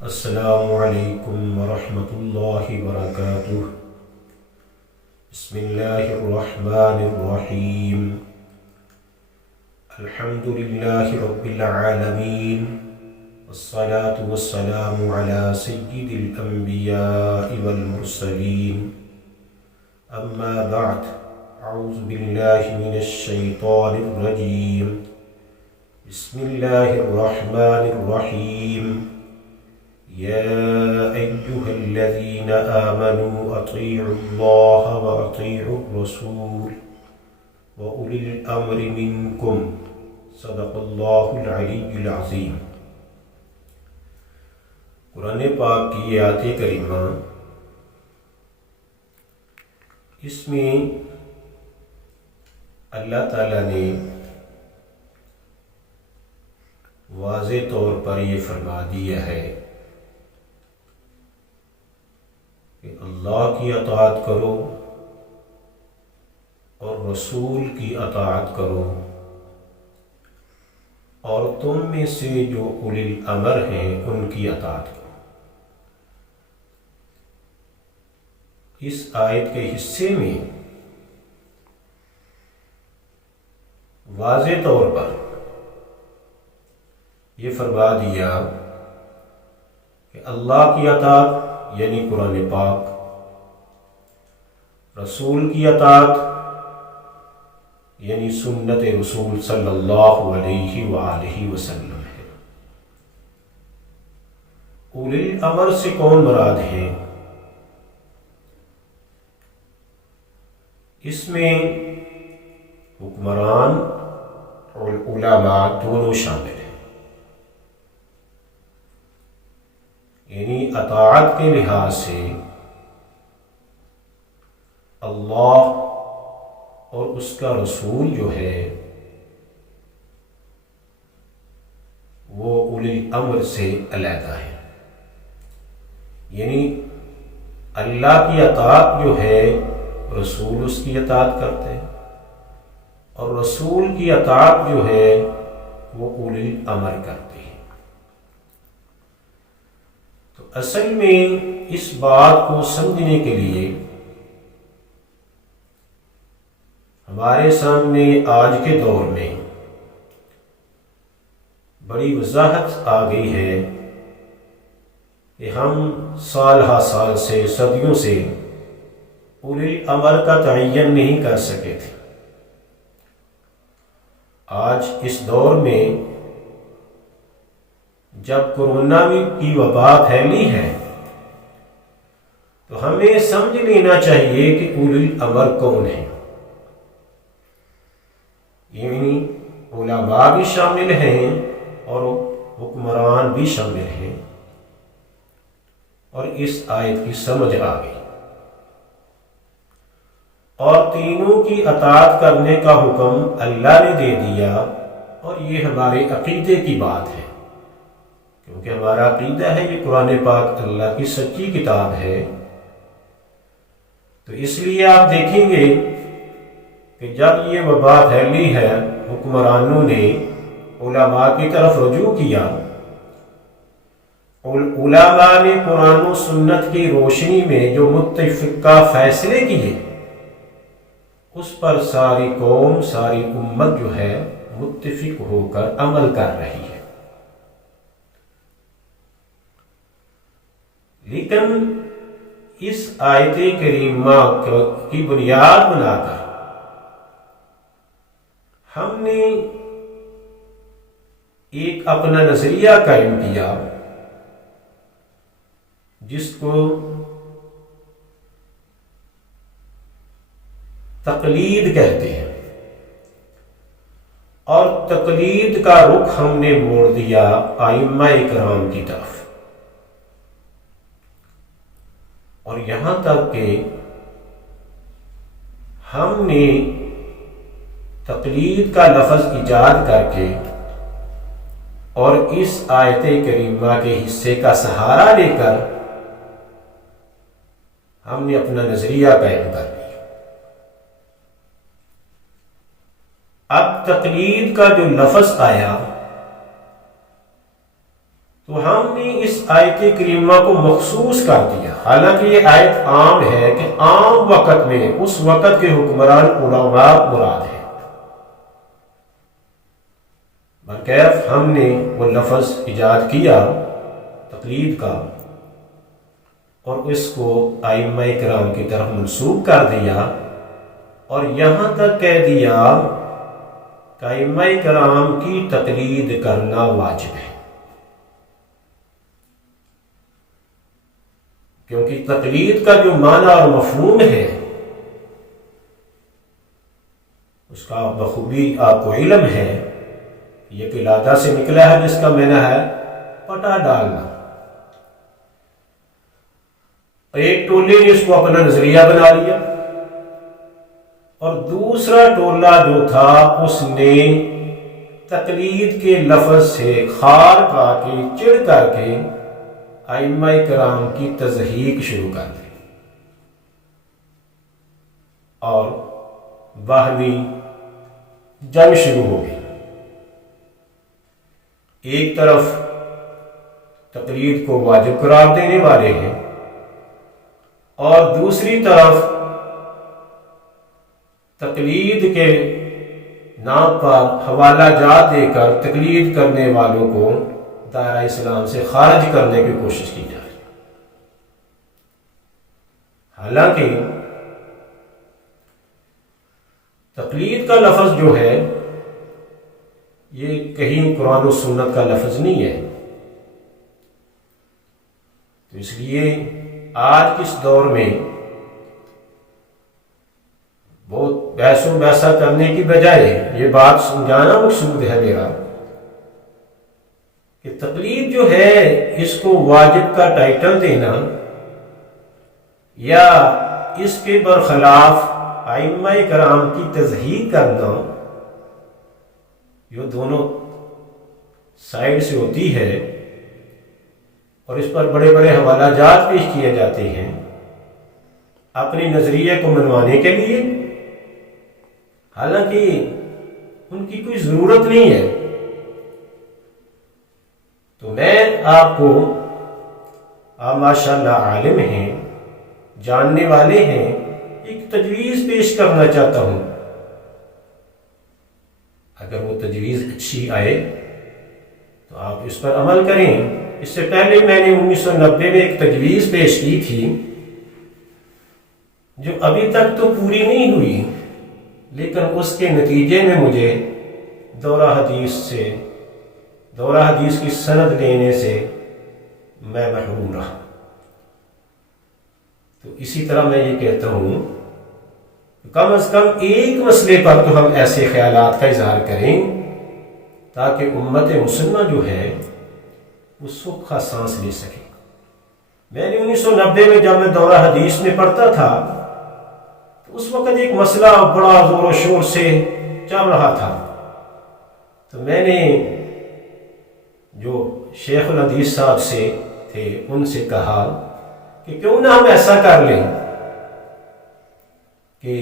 السلام علیکم ورحمۃ اللہ وبرکاتہ۔ بسم اللہ الرحمن الرحیم۔ الحمد للہ رب العالمین، والصلاة والسلام علی سید الانبیاء والمرسلین، اما بعد، اعوذ باللہ من الشیطان الرجیم، بسم اللہ الرحمن الرحیم۔ یا ایہا الذین آمنوا اطیعوا اللہ واطیعوا الرسول واولی الامر منکم، صدق اللہ العلی العظیم۔ قرآن پاک کی آیت کریمہ، اس میں اللہ تعالیٰ نے واضح طور پر یہ فرما دیا ہے کہ اللہ کی اطاعت کرو اور رسول کی اطاعت کرو، اور تم میں سے جو اولی الامر ہیں ان کی اطاعت کرو۔ اس آیت کے حصے میں واضح طور پر یہ فرما دیا کہ اللہ کی اطاعت یعنی قرآن پاک، رسول کی اطاعت یعنی سنت رسول صلی اللہ علیہ وآلہ وسلم ہے۔ اولی الامر سے کون مراد ہے؟ اس میں حکمران اور علماء دونوں شامل ہیں، یعنی اطاعت کے لحاظ سے اللہ اور اس کا رسول جو ہے وہ اولی الامر سے علیحدہ ہے، یعنی اللہ کی اطاعت جو ہے رسول اس کی اطاعت کرتے ہیں، اور رسول کی اطاعت جو ہے وہ اولی الامر کرتے ہیں۔ تو اصل میں اس بات کو سمجھنے کے لیے ہمارے سامنے آج کے دور میں بڑی وضاحت آ گئی ہے کہ ہم سال ہا سال سے، صدیوں سے اولی الامر کا تعین نہیں کر سکے تھے۔ آج اس دور میں جب کورونا کی وبا پھیلی ہے تو ہمیں سمجھ لینا چاہیے کہ اولی الامر کون ہیں، یعنی علماء بھی شامل ہیں اور حکمران بھی شامل ہیں، اور اس آیت کی سمجھ آ گئی، اور تینوں کی اطاعت کرنے کا حکم اللہ نے دے دیا، اور یہ ہمارے عقیدے کی بات ہے، کیونکہ ہمارا عقیدہ ہے کہ قرآن پاک اللہ کی سچی کتاب ہے۔ تو اس لیے آپ دیکھیں گے کہ جب یہ وبا پھیلی ہے، حکمرانوں نے علماء کی طرف رجوع کیا، علماء نے قرآن و سنت کی روشنی میں جو متفقہ فیصلے کیے، اس پر ساری قوم، ساری امت جو ہے متفق ہو کر عمل کر رہی ہے۔ لیکن اس آیت کریمہ کی بنیاد بنا کر ہم نے ایک اپنا نظریہ قائم کیا جس کو تقلید کہتے ہیں، اور تقلید کا رخ ہم نے موڑ دیا ائمہ کرام کی طرف، اور یہاں تک کہ ہم نے تقلید کا لفظ ایجاد کر کے اور اس آیت کریمہ کے حصے کا سہارا لے کر ہم نے اپنا نظریہ قائم کر لیا۔ اب تقلید کا جو لفظ آیا تو ہم نے اس آیت کریمہ کو مخصوص کر دیا، حالانکہ یہ آیت عام ہے کہ عام وقت میں اس وقت کے حکمران علماء مراد ہے، برکیف ہم نے وہ لفظ ایجاد کیا تقلید کا اور اس کو ائمہ کرام کی طرف منسوب کر دیا، اور یہاں تک کہہ دیا کہ ائمہ کرام کی تقلید کرنا واجب ہے، کیونکہ تقلید کا جو معنی اور مفہوم ہے اس کا بخوبی آپ کو علم ہے، یہ قلادہ سے نکلا ہے جس کا معنی ہے پٹا ڈالنا، ایک ٹولے نے اس کو اپنا نظریہ بنا لیا اور دوسرا ٹولہ جو تھا اس نے تقلید کے لفظ سے خار کھا کے چڑ کر کے ائمہ کرام کی تضحیق شروع کر دی اور باہمی جنگ شروع ہو گئی۔ ایک طرف تقلید کو واجب قرار دینے والے ہیں اور دوسری طرف تقلید کے نام پر حوالہ جات دے کر تقلید کرنے والوں کو دائرہ اسلام سے خارج کرنے کی کوشش کی جا رہی ہے۔ حالانکہ تقلید کا لفظ جو ہے یہ کہیں قرآن و سنت کا لفظ نہیں ہے، تو اس لیے آج کے اس دور میں بہت بحث و بحثہ کرنے کی بجائے یہ بات سمجھانا مقصود ہے میرا کہ تقلید جو ہے اس کو واجب کا ٹائٹل دینا یا اس کے برخلاف ائمہ کرام کی تضحیق کرنا، یہ دونوں سائڈ سے ہوتی ہے اور اس پر بڑے بڑے حوالہ جات پیش کیے جاتے ہیں اپنے نظریے کو منوانے کے لیے، حالانکہ ان کی کوئی ضرورت نہیں ہے۔ تو میں آپ کو، آپ ماشاءاللہ عالم ہیں، جاننے والے ہیں، ایک تجویز پیش کرنا چاہتا ہوں، اگر وہ تجویز اچھی آئے تو آپ اس پر عمل کریں۔ اس سے پہلے میں نے 1990 میں ایک تجویز پیش کی تھی جو ابھی تک تو پوری نہیں ہوئی، لیکن اس کے نتیجے میں مجھے دورہ حدیث کی سند لینے سے میں محروم رہا۔ تو اسی طرح میں یہ کہتا ہوں کم از کم ایک مسئلے پر تو ہم ایسے خیالات کا اظہار کریں تاکہ امت مسلمہ جو ہے وہ سکھا سانس لے سکے۔ میں نے 1990 میں جب میں دورہ حدیث میں پڑھتا تھا تو اس وقت ایک مسئلہ بڑا زور و شور سے چل رہا تھا، تو میں نے جو شیخ الحدیث صاحب سے تھے ان سے کہا کہ کیوں نہ ہم ایسا کر لیں کہ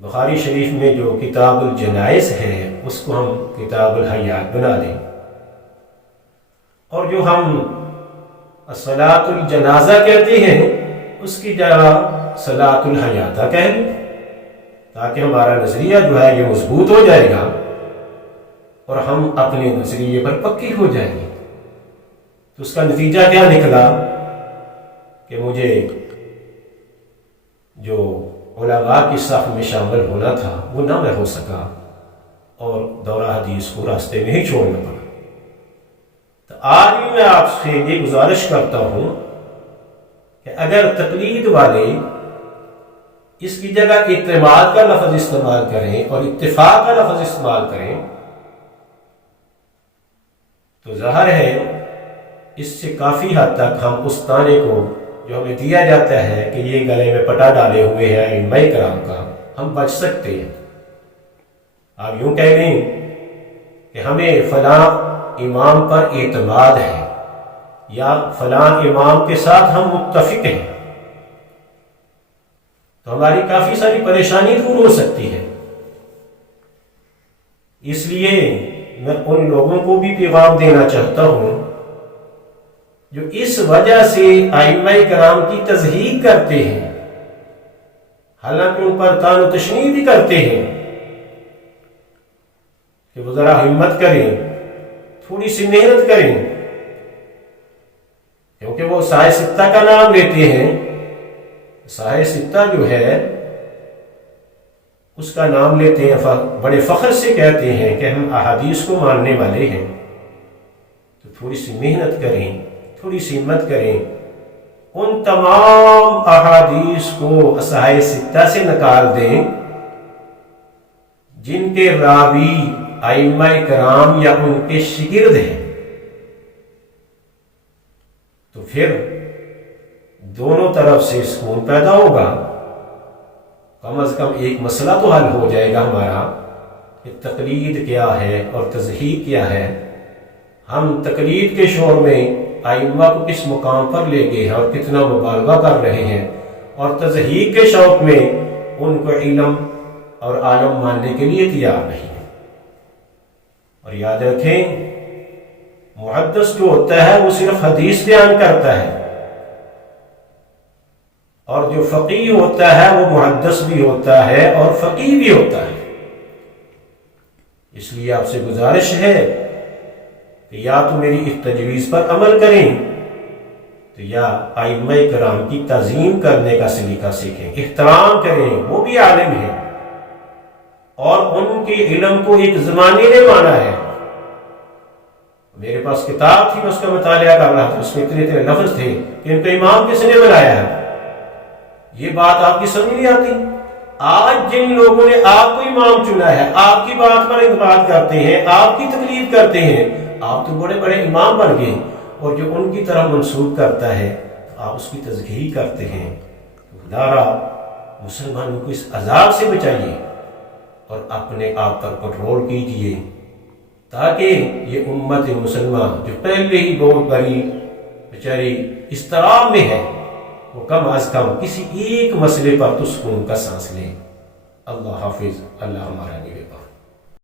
بخاری شریف میں جو کتاب الجنائز ہے اس کو ہم کتاب الحیات بنا دیں، اور جو ہم صلاۃ الجنازہ کہتے ہیں اس کی جگہ صلاۃ الحیاتہ کہہ لیں، تاکہ ہمارا نظریہ جو ہے یہ مضبوط ہو جائے گا اور ہم اپنے نظریے پر پکی ہو جائیں گے۔ تو اس کا نتیجہ کیا نکلا کہ مجھے جو علماء کی صف میں شامل ہونا تھا وہ نہ میں ہو سکا اور دورہ حدیث کو راستے میں ہی چھوڑنا پڑا۔ تو آج بھی میں آپ سے یہ گزارش کرتا ہوں کہ اگر تقلید والے اس کی جگہ اعتماد کا لفظ استعمال کریں اور اتفاق کا لفظ استعمال کریں تو ظاہر ہے اس سے کافی حد تک ہم اس طعنے کو جو ہمیں دیا جاتا ہے کہ یہ گلے میں پٹا ڈالے ہوئے ہیں ائمہ کرام کا، ہم بچ سکتے ہیں۔ آپ یوں کہہ لیں کہ ہمیں فلاں امام پر اعتماد ہے یا فلاں امام کے ساتھ ہم متفق ہیں، تو ہماری کافی ساری پریشانی دور ہو سکتی ہے۔ اس لیے میں ان لوگوں کو بھی پیغام دینا چاہتا ہوں جو اس وجہ سے ائمہ کرام کی تضحیق کرتے ہیں، حالانکہ ان پر طعن و تشنیع بھی کرتے ہیں کہ وہ ذرا ہمت کریں، تھوڑی سی محنت کریں، کیونکہ وہ سائے ستہ کا نام لیتے ہیں۔ سائے ستہ جو ہے اس کا نام لیتے ہیں، بڑے فخر سے کہتے ہیں کہ ہم احادیث کو ماننے والے ہیں، تو تھوڑی سی محنت کریں، تھوڑی سی ہمت کریں، ان تمام احادیث کو سائے ستہ سے نکال دیں جن کے راوی ائمہ کرام یا ان کے شاگرد ہیں، تو پھر دونوں طرف سے سکون پیدا ہوگا۔ کم از کم ایک مسئلہ تو حل ہو جائے گا ہمارا کہ تقلید کیا ہے اور تضحیق کیا ہے۔ ہم تقلید کے شور میں ائمہ کو کس مقام پر لے گئے ہیں اور کتنا مبالغہ کر رہے ہیں، اور تضحیق کے شوق میں ان کو علم اور عالم ماننے کے لیے تیار نہیں ہے۔ اور یاد رکھیں، محدث جو ہوتا ہے وہ صرف حدیث بیان کرتا ہے، اور جو فقیہ ہوتا ہے وہ محدث بھی ہوتا ہے اور فقیہ بھی ہوتا ہے۔ اس لیے آپ سے گزارش ہے کہ یا تو میری اس تجویز پر عمل کریں تو یا ائمہ کرام کی تعظیم کرنے کا سلیقہ سیکھیں، احترام کریں، وہ بھی عالم ہیں اور ان کے علم کو ایک زمانے نے مانا ہے۔ میرے پاس کتاب تھی، میں اس کا مطالعہ کر رہا تھا، اس میں اتنے لفظ تھے کہ ان کا امام کس نے بنایا ہے؟ یہ بات آپ کی سمجھ نہیں آتی؟ آج جن لوگوں نے آپ کو امام چنا ہے، آپ کی بات پر اعتماد کرتے ہیں، آپ کی تقلید کرتے ہیں، آپ تو بڑے بڑے امام بن گئے، اور جو ان کی طرح منسوب کرتا ہے تو آپ اس کی تزکیہ کرتے ہیں۔ خدارا مسلمانوں کو اس عذاب سے بچائیے اور اپنے آپ پر کنٹرول کیجیے، تاکہ یہ امت مسلمہ جو پہلے ہی بہت بڑی بیچاری اضطراب میں ہے، وہ کم از کم کسی ایک مسئلے پر تو سکون کا سانس لیں۔ اللہ حافظ، اللہ ہمارا نگہبان۔